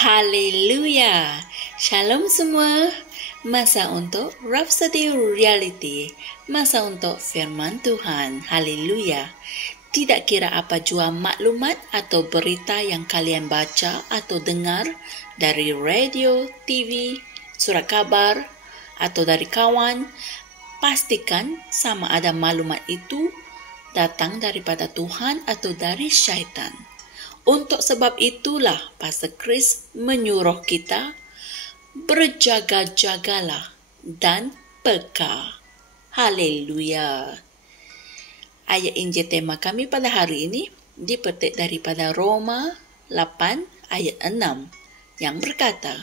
Haleluya. Shalom semua. Masa untuk Rhapsody Reality. Masa untuk firman Tuhan. Haleluya. Tidak kira apa jua maklumat atau berita yang kalian baca atau dengar dari radio, TV, surat kabar atau dari kawan, pastikan sama ada maklumat itu datang daripada Tuhan atau dari syaitan. Untuk sebab itulah Pastor Chris menyuruh kita berjaga-jagalah dan peka. Haleluya. Ayat Injil tema kami pada hari ini dipetik daripada Roma 8 ayat 6 yang berkata,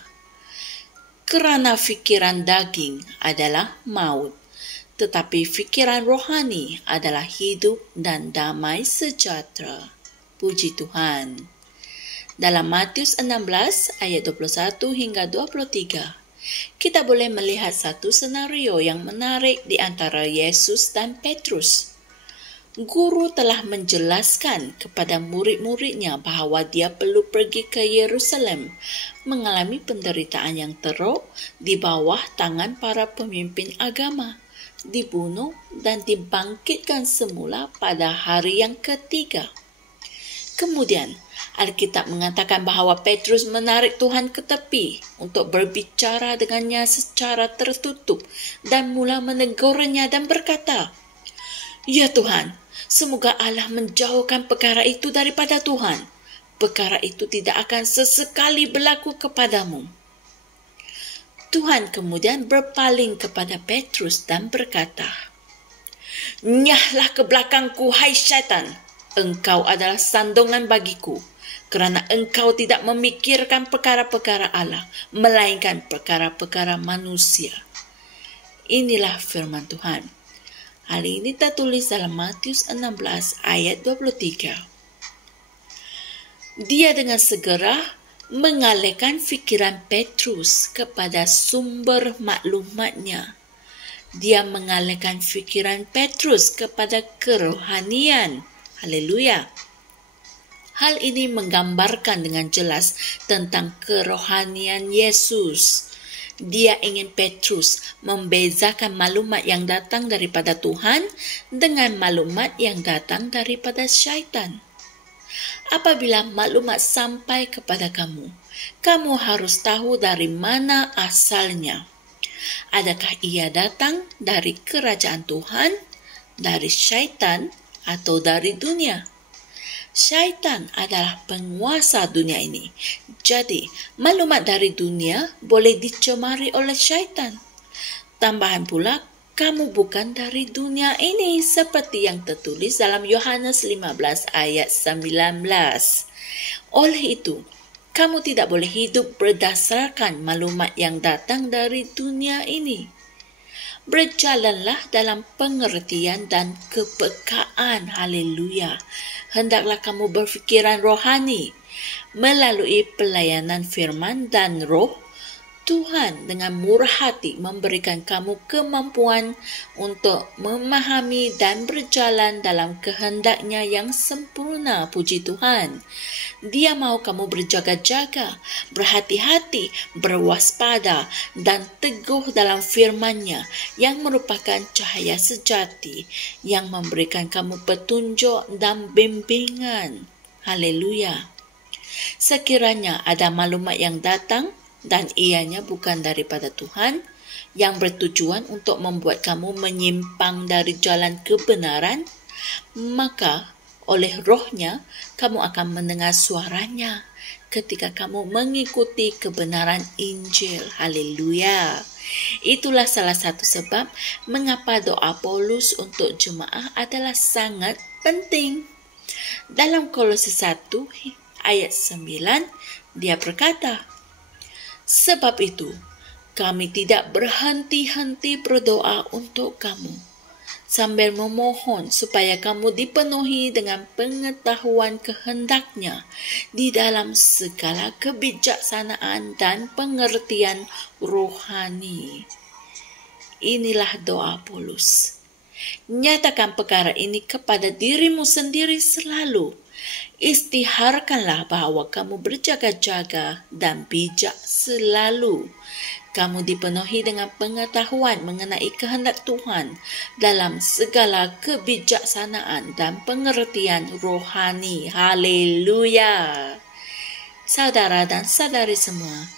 kerana fikiran daging adalah maut, tetapi fikiran rohani adalah hidup dan damai sejahtera. Puji Tuhan. Dalam Matius 16 ayat 21 hingga 23, kita boleh melihat satu senario yang menarik di antara Yesus dan Petrus. Guru telah menjelaskan kepada murid-muridnya bahawa dia perlu pergi ke Yerusalem, mengalami penderitaan yang teruk di bawah tangan para pemimpin agama, dibunuh dan dibangkitkan semula pada hari yang ketiga. Kemudian, Alkitab mengatakan bahawa Petrus menarik Tuhan ke tepi untuk berbicara dengannya secara tertutup dan mula menegurnya dan berkata, "Ya Tuhan, semoga Allah menjauhkan perkara itu daripada Tuhan. Perkara itu tidak akan sesekali berlaku kepadamu." Tuhan kemudian berpaling kepada Petrus dan berkata, "Nyahlah ke belakangku, hai syaitan. Engkau adalah sandungan bagiku, kerana engkau tidak memikirkan perkara-perkara Allah, melainkan perkara-perkara manusia." Inilah firman Tuhan. Hal ini tertulis dalam Matius 16 ayat 23. Dia dengan segera mengalihkan fikiran Petrus kepada sumber maklumatnya. Dia mengalihkan fikiran Petrus kepada kerohanian. Haleluya. Hal ini menggambarkan dengan jelas tentang kerohanian Yesus. Dia ingin Petrus membezakan maklumat yang datang daripada Tuhan dengan maklumat yang datang daripada syaitan. Apabila maklumat sampai kepada kamu, kamu harus tahu dari mana asalnya. Adakah ia datang dari kerajaan Tuhan, dari syaitan, atau dari dunia? Syaitan adalah penguasa dunia ini. Jadi, maklumat dari dunia boleh dicemari oleh syaitan. Tambahan pula, kamu bukan dari dunia ini seperti yang tertulis dalam Yohanes 15 ayat 19. Oleh itu, kamu tidak boleh hidup berdasarkan maklumat yang datang dari dunia ini. Berjalanlah dalam pengertian dan kepekaan. Haleluya. Hendaklah kamu berfikiran rohani. Melalui pelayanan firman dan roh, Tuhan dengan murah hati memberikan kamu kemampuan untuk memahami dan berjalan dalam kehendaknya yang sempurna. Puji Tuhan. Dia mahu kamu berjaga-jaga, berhati-hati, berwaspada dan teguh dalam firman-Nya yang merupakan cahaya sejati yang memberikan kamu petunjuk dan bimbingan. Haleluya. Sekiranya ada maklumat yang datang dan ianya bukan daripada Tuhan, yang bertujuan untuk membuat kamu menyimpang dari jalan kebenaran, maka oleh rohnya kamu akan mendengar suaranya ketika kamu mengikuti kebenaran Injil. Haleluya. Itulah salah satu sebab mengapa doa Paulus untuk jemaah adalah sangat penting. Dalam Kolose 1 ayat 9, dia berkata, "Sebab itu, kami tidak berhenti-henti berdoa untuk kamu, sambil memohon supaya kamu dipenuhi dengan pengetahuan kehendaknya di dalam segala kebijaksanaan dan pengertian rohani." Inilah doa Paulus. Nyatakan perkara ini kepada dirimu sendiri selalu. Istiharkanlah bahawa kamu berjaga-jaga dan bijak selalu. Kamu dipenuhi dengan pengetahuan mengenai kehendak Tuhan dalam segala kebijaksanaan dan pengertian rohani. Haleluya! Saudara dan saudari semua,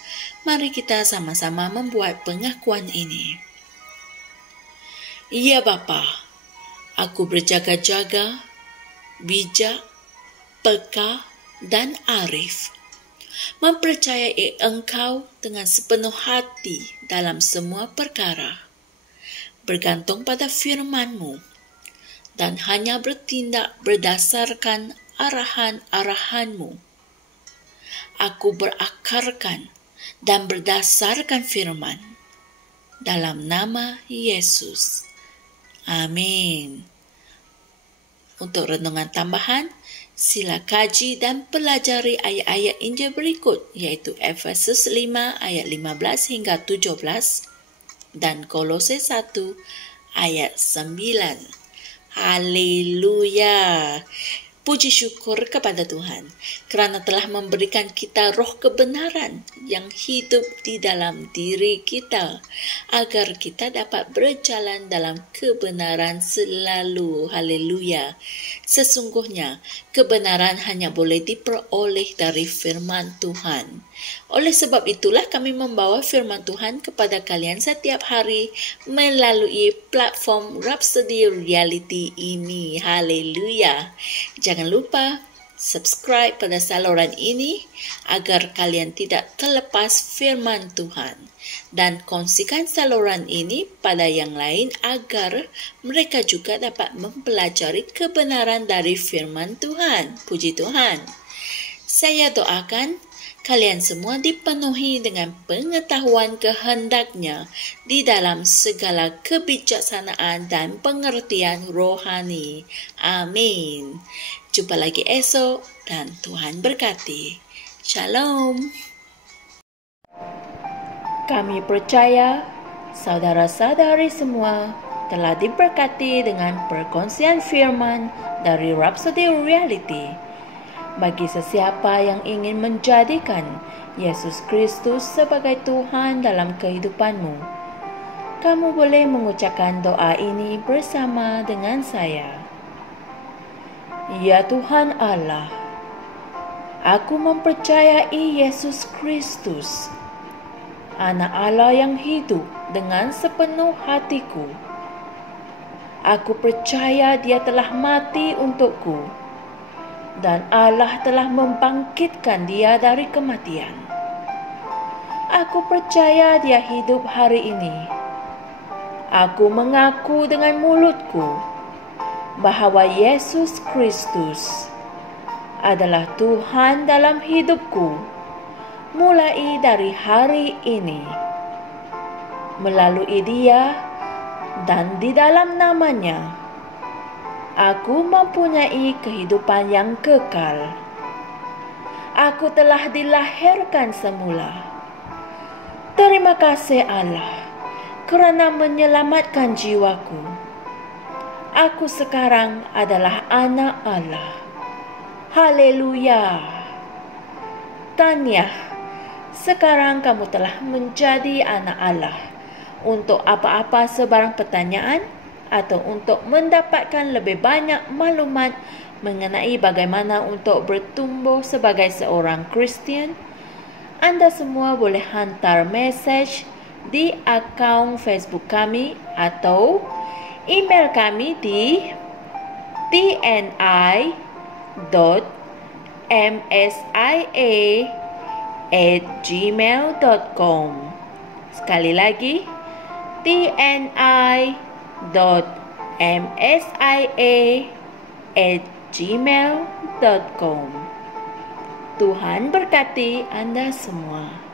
mari kita sama-sama membuat pengakuan ini. Ya Bapa, aku berjaga-jaga, bijak, peka, dan arif, mempercayai Engkau dengan sepenuh hati dalam semua perkara, bergantung pada firman-Mu, dan hanya bertindak berdasarkan arahan-arahan-Mu. Aku berakarkan dan berdasarkan firman, dalam nama Yesus. Amin. Untuk renungan tambahan, sila kaji dan pelajari ayat-ayat Injil berikut, iaitu Efesus 5 ayat 15 hingga 17 dan Kolose 1 ayat 9. Haleluya! Puji syukur kepada Tuhan kerana telah memberikan kita roh kebenaran yang hidup di dalam diri kita, agar kita dapat berjalan dalam kebenaran selalu. Haleluya! Sesungguhnya kebenaran hanya boleh diperoleh dari firman Tuhan. Oleh sebab itulah kami membawa firman Tuhan kepada kalian setiap hari melalui platform Rhapsody Reality ini. Haleluya! Jangan lupa subscribe pada saluran ini agar kalian tidak terlepas firman Tuhan, dan kongsikan saluran ini pada yang lain agar mereka juga dapat mempelajari kebenaran dari firman Tuhan. Puji Tuhan. Saya doakan kalian semua dipenuhi dengan pengetahuan kehendak-Nya di dalam segala kebijaksanaan dan pengertian rohani. Amin. Jumpa lagi esok dan Tuhan berkati. Shalom. Kami percaya saudara-saudari semua telah diberkati dengan perkongsian firman dari Rhapsody Reality. Bagi sesiapa yang ingin menjadikan Yesus Kristus sebagai Tuhan dalam kehidupanmu, kamu boleh mengucapkan doa ini bersama dengan saya. Ya Tuhan Allah, aku mempercayai Yesus Kristus, Anak Allah yang hidup dengan sepenuh hatiku. Aku percaya Dia telah mati untukku, dan Allah telah membangkitkan Dia dari kematian. Aku percaya Dia hidup hari ini. Aku mengaku dengan mulutku bahawa Yesus Kristus adalah Tuhan dalam hidupku mulai dari hari ini. Melalui Dia dan di dalam nama-Nya, aku mempunyai kehidupan yang kekal. Aku telah dilahirkan semula. Terima kasih Allah kerana menyelamatkan jiwaku. Aku sekarang adalah anak Allah. Haleluya. Tahniah, sekarang kamu telah menjadi anak Allah. Untuk apa-apa sebarang pertanyaan atau untuk mendapatkan lebih banyak maklumat mengenai bagaimana untuk bertumbuh sebagai seorang Kristian, anda semua boleh hantar mesej di akaun Facebook kami atau email kami di tni.msia@gmail.com. Sekali lagi, tni.msia@gmail.com. Tuhan berkati Anda semua.